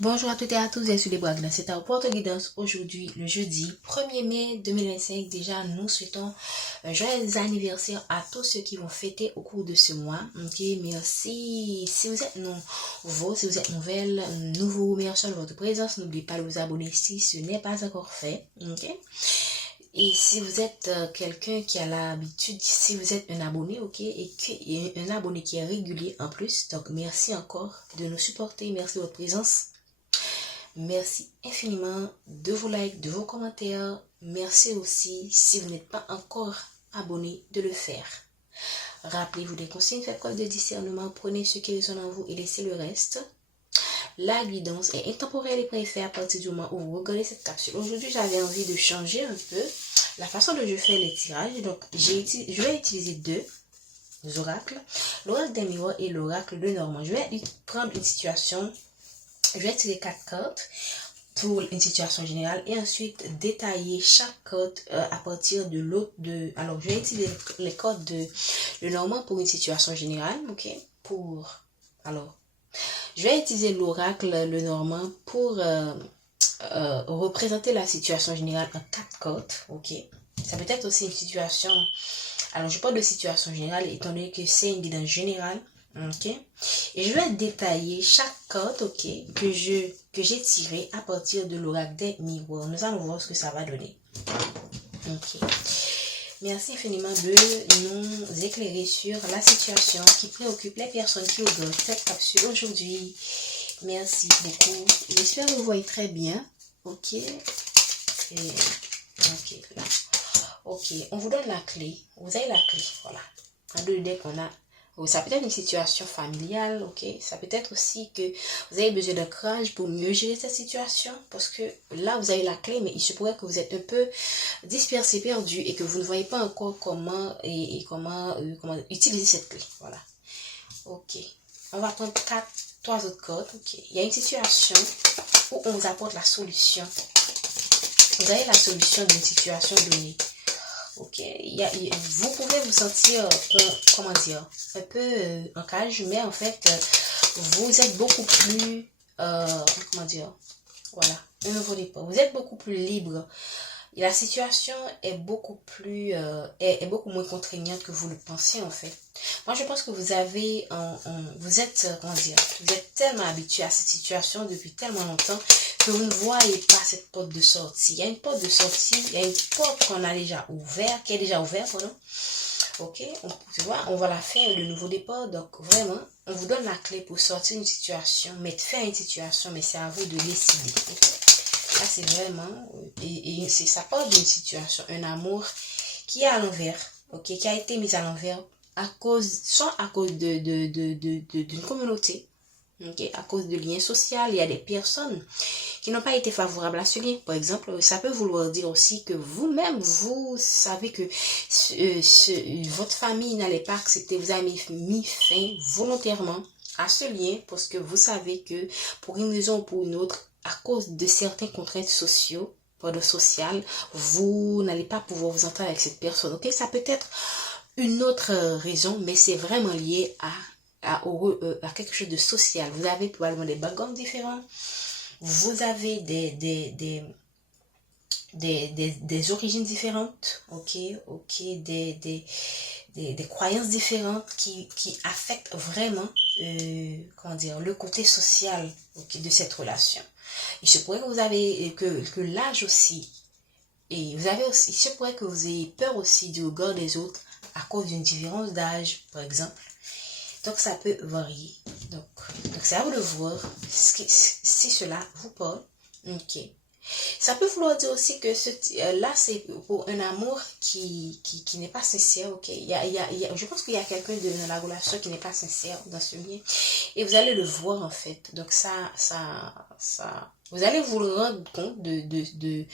Bonjour à toutes et à tous, je suis les Bragna. C'est à Porte Guidance aujourd'hui, le jeudi 1er mai 2025. Déjà, nous souhaitons un joyeux anniversaire à tous ceux qui vont fêter au cours de ce mois. Ok, merci. Si vous êtes nouveau, si vous êtes nouvelle, nous vous remercions de votre présence. N'oubliez pas de vous abonner si ce n'est pas encore fait. Ok. Et si vous êtes quelqu'un qui a l'habitude, si vous êtes un abonné, ok, et un abonné qui est régulier en plus, donc merci encore de nous supporter, merci de votre présence. Merci infiniment de vos likes, de vos commentaires. Merci aussi, si vous n'êtes pas encore abonné, de le faire. Rappelez-vous des consignes, faites preuve de discernement, prenez ce qui résonne en vous et laissez le reste. La guidance est intemporelle et préfère à partir du moment où vous regardez cette capsule. Aujourd'hui, j'avais envie de changer un peu la façon dont je fais les tirages. Donc, je vais utiliser deux oracles, l'oracle des miroirs et l'oracle de Normand. Je vais prendre une situation. Je vais tirer 4 cartes pour une situation générale et ensuite détailler chaque carte à partir de l'autre. Alors, je vais utiliser les cartes de Normand pour une situation générale. Ok. Alors, je vais utiliser l'oracle le Normand pour représenter la situation générale en 4 cartes. Ok. Ça peut être aussi une situation. Alors, je parle de situation générale étant donné que c'est une guidance générale. Ok, et je vais détailler chaque carte, ok, que j'ai tiré à partir de l'oracle des miroirs. Nous allons voir ce que ça va donner. Ok, merci infiniment de nous éclairer sur la situation qui préoccupe les personnes qui regardent cette capsule aujourd'hui. Merci beaucoup. J'espère que vous voyez très bien. Ok, et, ok, là. Ok, on vous donne la clé. Vous avez la clé, voilà. En deux decks, on a. Ça peut être une situation familiale, ok. Ça peut être aussi que vous avez besoin de courage pour mieux gérer cette situation. Parce que là, vous avez la clé, mais il se pourrait que vous êtes un peu dispersé, perdu et que vous ne voyez pas encore comment utiliser cette clé. Voilà. Ok. On va prendre 3 autres cartes. Ok. Il y a une situation où on vous apporte la solution. Vous avez la solution d'une situation donnée. Ok, vous pouvez vous sentir, comment dire, un peu en cage, mais en fait, vous êtes beaucoup plus, comment dire, voilà, un nouveau départ. Vous êtes beaucoup plus libre. Et la situation est beaucoup plus, est beaucoup moins contraignante que vous le pensez en fait. Moi, je pense que vous avez, vous êtes, comment dire, vous êtes tellement habitué à cette situation depuis tellement longtemps que vous ne voyez pas cette porte de sortie. Il y a une porte de sortie, il y a une porte qu'on a déjà ouverte, qui est déjà ouverte, pardon. Ok, tu vois, on va la faire, le nouveau départ. Donc vraiment, on vous donne la clé pour sortir d'une situation, mettre fin à une situation, mais c'est à vous de décider. Okay? Là, c'est vraiment, et ça part d'une situation, un amour qui est à l'envers, ok, qui a été mis à l'envers soit à cause d'une communauté, ok, à cause de liens sociaux. Il y a des personnes qui n'ont pas été favorables à ce lien. Par exemple, ça peut vouloir dire aussi que vous-même, vous savez que votre famille n'allait pas accepter, vous avez mis fin volontairement à ce lien parce que vous savez que pour une raison ou pour une autre, à cause de certaines contraintes sociales, vous n'allez pas pouvoir vous entendre avec cette personne. Ok, ça peut être une autre raison, mais c'est vraiment lié à quelque chose de social. Vous avez probablement des backgrounds différents. Vous avez des origines différentes, ok, des croyances différentes qui affectent vraiment, comment dire, le côté social, okay, de cette relation. Il se pourrait que vous avez, que l'âge aussi, et vous avez aussi, il se pourrait que vous ayez peur aussi du regard des autres à cause d'une différence d'âge, par exemple. Donc, ça peut varier. Donc c'est à vous de voir si cela vous parle. Ok. Ça peut vouloir dire aussi que là, c'est pour un amour qui n'est pas sincère. Ok. Je pense qu'il y a quelqu'un dans la relation qui n'est pas sincère dans ce lien. Et vous allez le voir, en fait. Donc, vous allez vous rendre compte du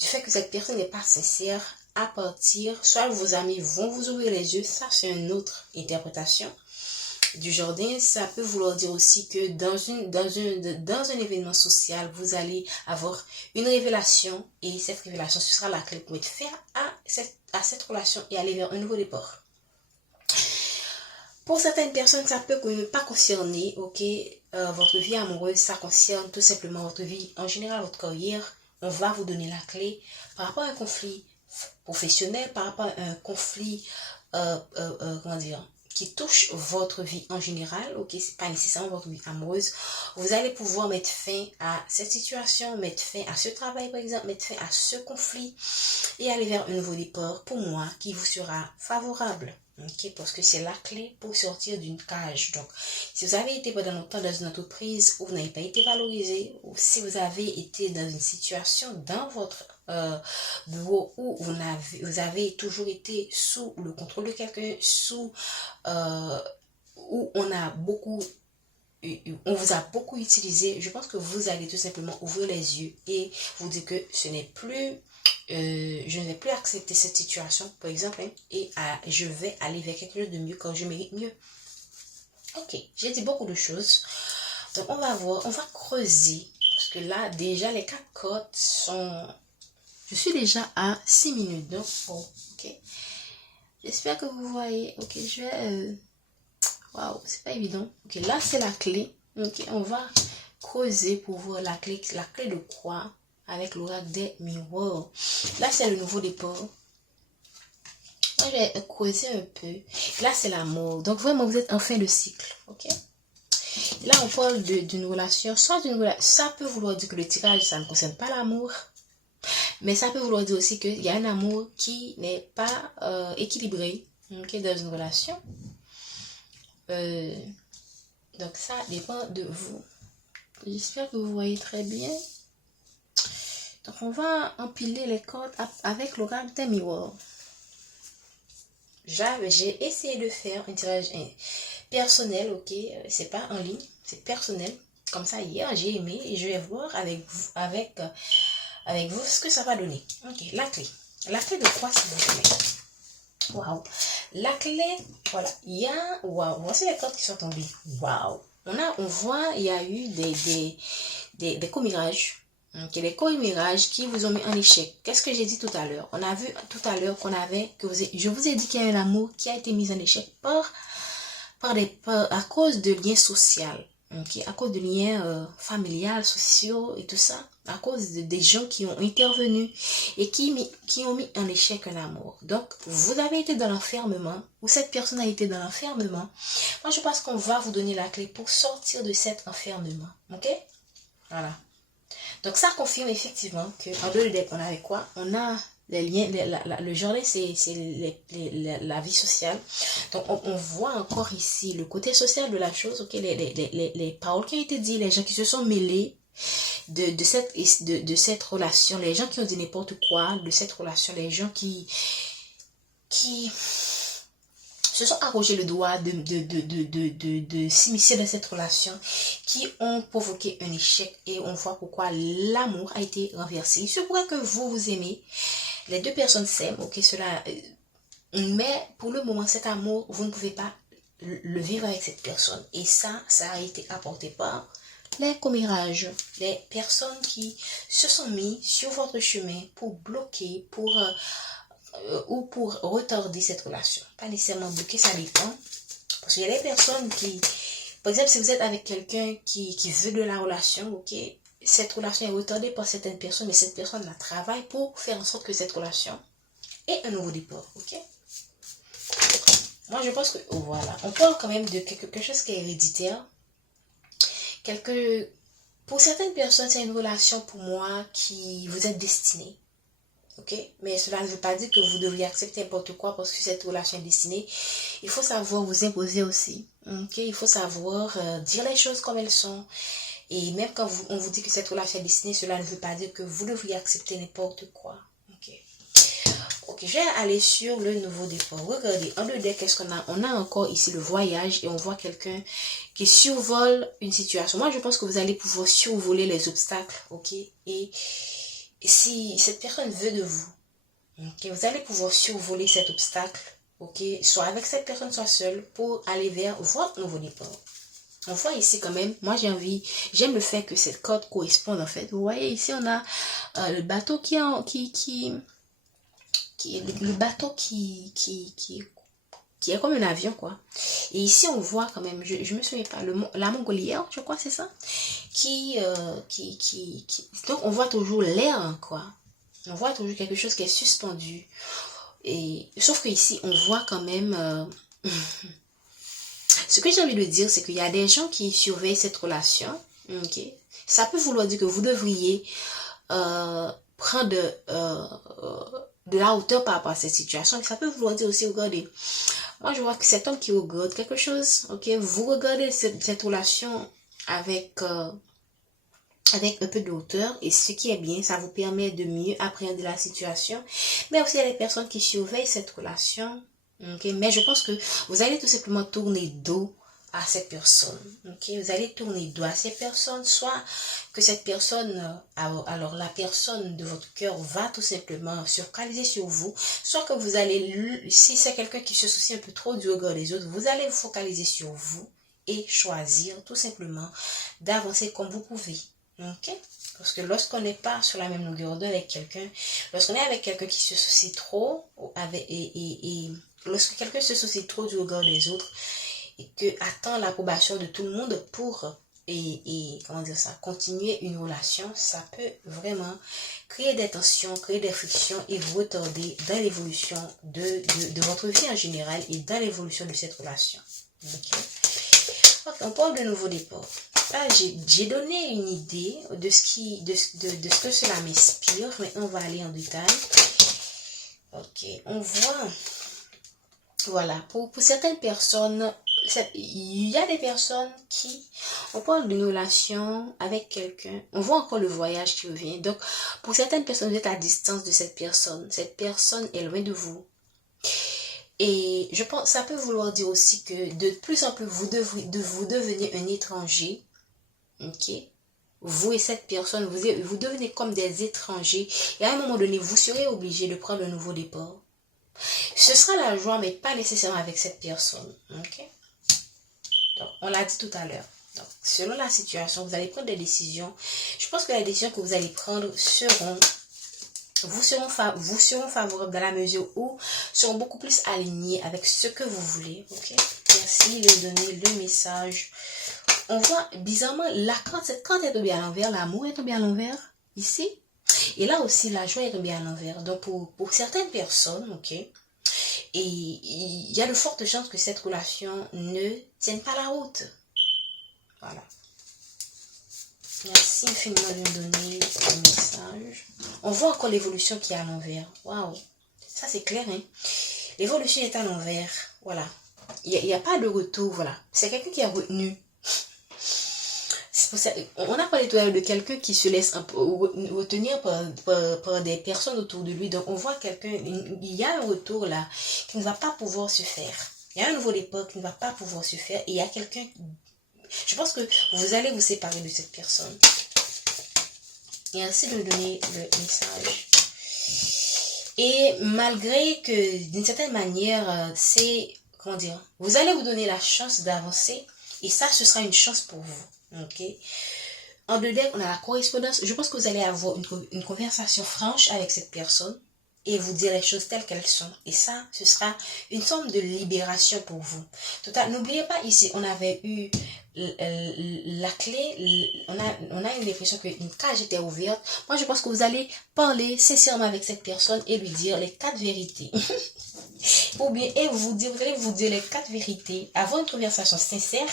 fait que cette personne n'est pas sincère à partir, soit vos amis vont vous ouvrir les yeux. Ça, c'est une autre interprétation du jardin. Ça peut vouloir dire aussi que dans un événement social, vous allez avoir une révélation et cette révélation, ce sera la clé pour mettre fin à cette relation et aller vers un nouveau départ. Pour certaines personnes, ça peut ne pas concerner, ok, votre vie amoureuse, ça concerne tout simplement votre vie en général, votre carrière. On va vous donner la clé par rapport à un conflit professionnel, par rapport à un conflit, comment dire, qui touche votre vie en général, ok, c'est pas nécessairement votre vie amoureuse. Vous allez pouvoir mettre fin à cette situation, mettre fin à ce travail par exemple, mettre fin à ce conflit et aller vers un nouveau départ pour moi qui vous sera favorable. Ok, parce que c'est la clé pour sortir d'une cage. Donc, si vous avez été pendant longtemps dans une entreprise où vous n'avez pas été valorisé, ou si vous avez été dans une situation dans votre bureau où vous avez toujours été sous le contrôle de quelqu'un, où on vous a beaucoup utilisé, je pense que vous allez tout simplement ouvrir les yeux et vous dire que ce n'est plus je ne vais plus accepter cette situation, par exemple, hein, et je vais aller vers quelque chose de mieux quand je mérite mieux. Ok, j'ai dit beaucoup de choses. Donc, on va voir, on va creuser. Parce que là, déjà, les 4 codes sont... Je suis déjà à 6 minutes. Donc, oh, ok. J'espère que vous voyez. Ok, je vais... Waouh, c'est pas évident. Ok, là, c'est la clé. Ok, on va creuser pour voir la clé de quoi avec l'oracle des miroirs. Là, c'est le nouveau départ. Moi, je vais creuser un peu. Là, c'est la mort. Donc, vraiment, vous êtes en fin de cycle. Ok? Là, on parle d'une relation. Soit d'une relation. Ça peut vouloir dire que le tirage, ça ne concerne pas l'amour. Mais ça peut vouloir dire aussi qu'il y a un amour qui n'est pas équilibré. Ok? Dans une relation. Donc, ça dépend de vous. J'espère que vous voyez très bien. Donc, on va empiler les cordes avec l'oracle des miroirs. J'ai essayé de faire un tirage personnel, ok, c'est pas en ligne, c'est personnel. Comme ça, hier, j'ai aimé et je vais voir avec vous ce que ça va donner. Ok, la clé. La clé de quoi, s'il vous plaît? Waouh. La clé, voilà, il y a, waouh, voici les cartes qui sont tombées. Waouh. On voit, il y a eu des commirages. Ok, les commirages qui vous ont mis en échec. Qu'est-ce que j'ai dit tout à l'heure? On a vu tout à l'heure je vous ai dit qu'il y a un amour qui a été mis en échec à cause de liens sociaux. Okay, à cause de liens familiales, sociaux et tout ça. À cause des gens qui ont intervenu et qui ont mis en échec un amour. Donc, vous avez été dans l'enfermement, ou cette personne a été dans l'enfermement. Moi, je pense qu'on va vous donner la clé pour sortir de cet enfermement. Ok? Voilà. Donc, ça confirme effectivement qu'en deux decks, on avait quoi? On a les liens, le jardin, c'est la vie sociale. Donc, on voit encore ici le côté social de la chose, ok? Les paroles qui ont été dites, les gens qui se sont mêlés de cette relation, les gens qui ont dit n'importe quoi de cette relation, les gens qui se sont arrogés le droit de s'immiscer dans cette relation, qui ont provoqué un échec, et on voit pourquoi l'amour a été renversé. Il se pourrait que vous aimez, les deux personnes s'aiment, ok, mais pour le moment, cet amour, vous ne pouvez pas le vivre avec cette personne, et ça a été apporté par les commérages, les personnes qui se sont mis sur votre chemin pour bloquer, ou pour retarder cette relation. Pas nécessairement bloquer, ça dépend. Parce qu'il y a des personnes qui, par exemple, si vous êtes avec quelqu'un qui veut de la relation, ok, cette relation est retardée par certaines personnes, mais cette personne la travaille pour faire en sorte que cette relation ait un nouveau départ, ok. Moi, je pense que, voilà, on parle quand même de quelque chose qui est héréditaire. Pour certaines personnes, c'est une relation, pour moi, qui vous êtes destinée. Ok, mais cela ne veut pas dire que vous devriez accepter n'importe quoi parce que cette relation est destinée. Il faut savoir vous imposer aussi. Ok, il faut savoir dire les choses comme elles sont. Et même quand on vous dit que cette relation est destinée, cela ne veut pas dire que vous devriez accepter n'importe quoi. Ok. Ok, je vais aller sur le nouveau départ. Regardez, en deux decks, qu'est-ce qu'on a? On a encore ici le voyage et on voit quelqu'un qui survole une situation. Moi, je pense que vous allez pouvoir survoler les obstacles, ok? Et si cette personne veut de vous, ok, vous allez pouvoir survoler cet obstacle, ok, soit avec cette personne, soit seule, pour aller vers votre nouveau départ. On voit ici quand même, moi j'aime le fait que cette corde corresponde en fait. Vous voyez ici on a le bateau le bateau qui qui est comme un avion, quoi. Et ici, on voit quand même, je me souviens pas, la Montgolfière, je crois, c'est ça, donc on voit toujours l'air, quoi. On voit toujours quelque chose qui est suspendu. Et sauf que ici, on voit quand même. Ce que j'ai envie de dire, c'est qu'il y a des gens qui surveillent cette relation. Ok, ça peut vouloir dire que vous devriez prendre de la hauteur par rapport à cette situation. Et ça peut vouloir dire aussi, regardez, moi je vois que cet homme qui regarde quelque chose, ok, vous regardez cette relation avec un peu de hauteur, et ce qui est bien, ça vous permet de mieux appréhender la situation. Mais aussi, il y a des personnes qui surveillent cette relation, ok, mais je pense que vous allez tout simplement tourner dos à cette personne, ok, vous allez tourner dos à cette personne, soit que cette personne, alors la personne de votre cœur va tout simplement se focaliser sur vous, soit que vous allez, si c'est quelqu'un qui se soucie un peu trop du regard des autres, vous allez vous focaliser sur vous et choisir tout simplement d'avancer comme vous pouvez. Ok, parce que lorsqu'on n'est pas sur la même longueur d'onde avec quelqu'un, lorsqu'on est avec quelqu'un qui se soucie trop, et lorsque quelqu'un se soucie trop du regard des autres et que attend l'approbation de tout le monde pour comment dire ça, continuer une relation, ça peut vraiment créer des tensions, créer des frictions et vous retarder dans l'évolution de votre vie en général et dans l'évolution de cette relation. Ok, on parle de nouveau départ. Là, j'ai donné une idée de ce que cela m'inspire. Maintenant, on va aller en détail. Ok, on voit. Voilà, pour certaines personnes, il y a des personnes qui, on parle d'une relation avec quelqu'un, on voit encore le voyage qui revient. Donc, pour certaines personnes, vous êtes à distance de cette personne est loin de vous. Et je pense, ça peut vouloir dire aussi que de plus en plus, vous devenez un étranger. Ok, vous et cette personne, vous devenez comme des étrangers. Et à un moment donné, vous serez obligé de prendre un nouveau départ. Ce sera la joie, mais pas nécessairement avec cette personne. Ok, donc, on l'a dit tout à l'heure. Donc, selon la situation, vous allez prendre des décisions. Je pense que les décisions que vous allez prendre vous seront favorables dans la mesure où seront beaucoup plus alignés avec ce que vous voulez. Ok, merci de donner le message. On voit bizarrement la carte est tombée à l'envers, l'amour est tombé à l'envers ici, et là aussi la joie est tombée à l'envers. Donc pour certaines personnes, ok, et il y a de fortes chances que cette relation ne tienne pas la route. Voilà. Merci infiniment de me donner le message. On voit encore l'évolution qui est à l'envers. Waouh, ça c'est clair, hein. L'évolution est à l'envers. Voilà. Il n'y a pas de retour. Voilà. C'est quelqu'un qui a retenu. On a parlé tout à l'heure de quelqu'un qui se laisse retenir par des personnes autour de lui. Donc, on voit quelqu'un, il y a un retour là qui ne va pas pouvoir se faire. Il y a un nouveau départ qui ne va pas pouvoir se faire. Et il y a quelqu'un, je pense que vous allez vous séparer de cette personne. Et ainsi de donner le message. Et malgré que, d'une certaine manière, c'est, comment dire, vous allez vous donner la chance d'avancer. Et ça, ce sera une chance pour vous. Ok. En deux decks, on a la correspondance. Je pense que vous allez avoir une conversation franche avec cette personne et vous dire les choses telles qu'elles sont. Et ça, ce sera une forme de libération pour vous. Total. N'oubliez pas, ici, on avait eu la clé. On a eu l'impression qu'une cage était ouverte. Moi, je pense que vous allez parler sincèrement avec cette personne et lui dire les 4 vérités. Ou bien, vous allez vous dire les 4 vérités, avoir une conversation sincère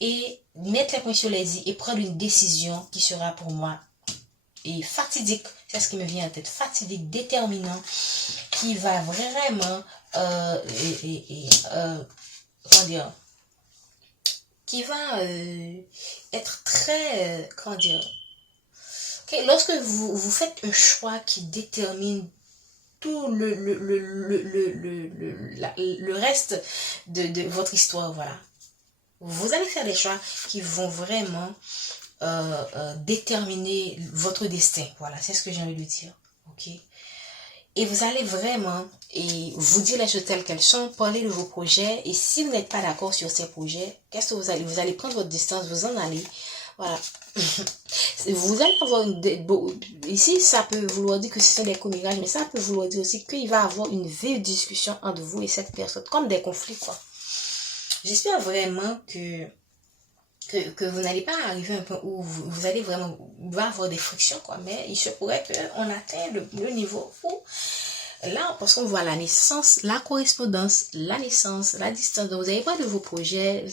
et mettre les points sur les i et prendre une décision qui sera pour moi et fatidique. C'est ce qui me vient en tête. Fatidique, déterminant, qui va vraiment, comment dire, qui va être très, comment dire, okay, lorsque vous faites un choix qui détermine tout le reste de votre histoire, voilà. Vous allez faire des choix qui vont vraiment déterminer votre destin. Voilà, c'est ce que j'ai envie de dire. Ok. Et vous allez vraiment vous dire les choses telles qu'elles sont, parler de vos projets. Et si vous n'êtes pas d'accord sur ces projets, qu'est-ce que vous allez prendre votre distance, vous en allez. Voilà. Vous allez avoir ici, ça peut vouloir dire que ce sont des commérages, mais ça peut vouloir dire aussi qu'il va y avoir une vive discussion entre vous et cette personne, comme des conflits, quoi. J'espère vraiment que vous n'allez pas arriver à un point où vous allez vraiment, il va avoir des frictions, quoi, mais il se pourrait qu'on atteigne le niveau où, là, parce qu'on voit la naissance, la correspondance, la naissance, la distance, donc vous n'avez pas de vos projets,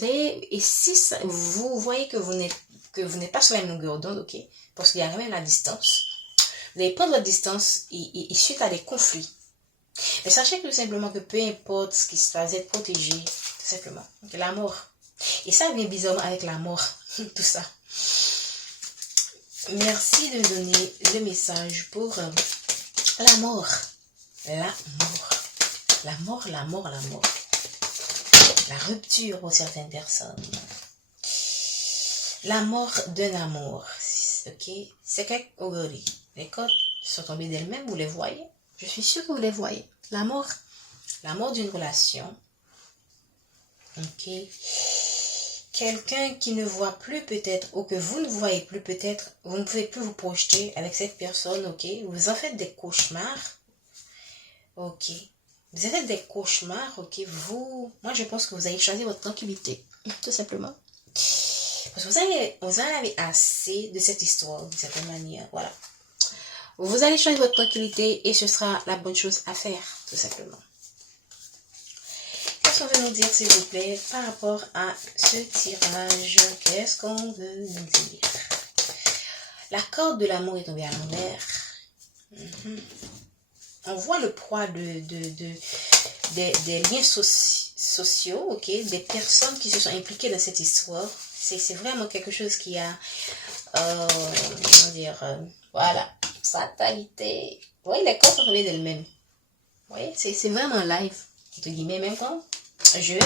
et si vous voyez que vous n'êtes pas sur la même longueur d'onde, ok, parce qu'il y a quand même la distance, vous allez prendre votre distance et suite à des conflits. Mais sachez tout simplement que peu importe ce qui se passe, être protégé, tout simplement. Okay, la mort. Et ça vient bizarrement avec la mort, tout ça. Merci de donner le message pour la mort. La mort. La mort, la mort, la mort. La rupture pour certaines personnes. La mort d'un amour. Ok? C'est quelque chose. Les codes sont tombés d'elles-mêmes, vous les voyez? Je suis sûre que vous les voyez. La mort d'une relation. Ok? Quelqu'un qui ne voit plus peut-être, ou que vous ne voyez plus peut-être, vous ne pouvez plus vous projeter avec cette personne, ok? Vous en faites des cauchemars, ok? Vous en faites des cauchemars, ok? Moi je pense que vous allez choisir votre tranquillité, tout simplement. Parce que vous en avez assez de cette histoire, de cette manière, voilà. Vous allez choisir votre tranquillité et ce sera la bonne chose à faire, tout simplement. Qu'est-ce qu'on veut nous dire, s'il vous plaît, par rapport à ce tirage? Qu'est-ce qu'on veut nous dire? La corde de l'amour est tombée à l'envers. On voit le poids des liens sociaux, ok, des personnes qui se sont impliquées dans cette histoire. C'est vraiment quelque chose qui a, comment dire, voilà, fatalité. Vous voyez, les cordes sont tombées d'elles-mêmes. Vous voyez, c'est vraiment live, entre guillemets, même quand oui.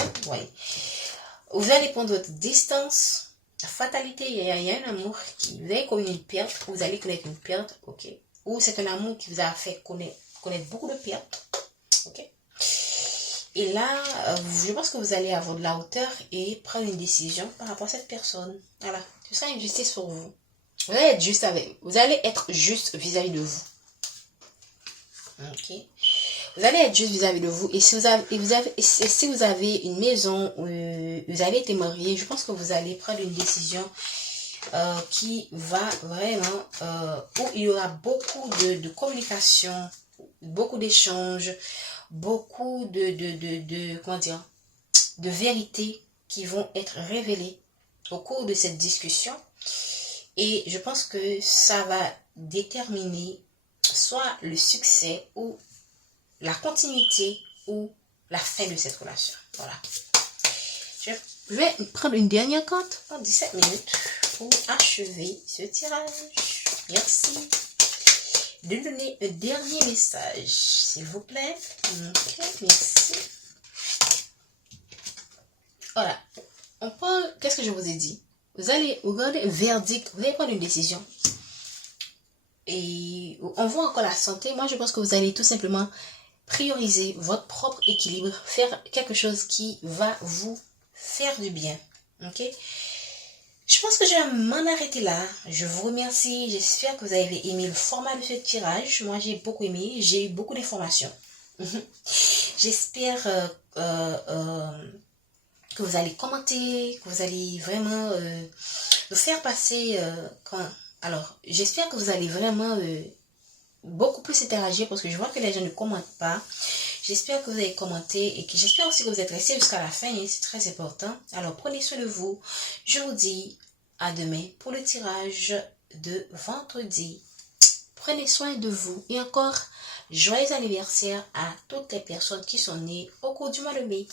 Vous allez prendre votre distance. La fatalité, il y a un amour qui vous avez connu une perte, vous allez connaître une perte, ok. Ou c'est un amour qui vous a fait connaître beaucoup de pertes, ok. Et là, je pense que vous allez avoir de la hauteur et prendre une décision par rapport à cette personne. Voilà, ce sera une justice pour vous. Vous allez être juste vis-à-vis de vous. Ok. Vous allez être juste vis-à-vis de vous. Et si vous avez une maison où vous avez été marié, je pense que vous allez prendre une décision qui va vraiment, où il y aura beaucoup de communication, beaucoup d'échanges, beaucoup comment dire, de vérités qui vont être révélées au cours de cette discussion. Et je pense que ça va déterminer soit le succès ou la continuité ou la fin de cette relation. Voilà. Je vais prendre une dernière carte en 17 minutes pour achever ce tirage. Merci. De donner un dernier message, s'il vous plaît. Ok, merci. Voilà. On parle, qu'est-ce que je vous ai dit? Vous allez regarder un verdict, vous allez prendre une décision. Et on voit encore la santé. Moi, je pense que vous allez tout simplement prioriser votre propre équilibre, faire quelque chose qui va vous faire du bien. Ok? Je pense que je vais m'en arrêter là. Je vous remercie. J'espère que vous avez aimé le format de ce tirage. Moi, j'ai beaucoup aimé. J'ai eu beaucoup d'informations. J'espère que vous allez commenter, que vous allez vraiment nous faire passer... Alors, j'espère que vous allez vraiment... beaucoup plus interagir parce que je vois que les gens ne commentent pas. J'espère que vous avez commenté et que j'espère aussi que vous êtes restés jusqu'à la fin. C'est très important. Alors, prenez soin de vous. Je vous dis à demain pour le tirage de vendredi. Prenez soin de vous. Et encore, joyeux anniversaire à toutes les personnes qui sont nées au cours du mois de mai.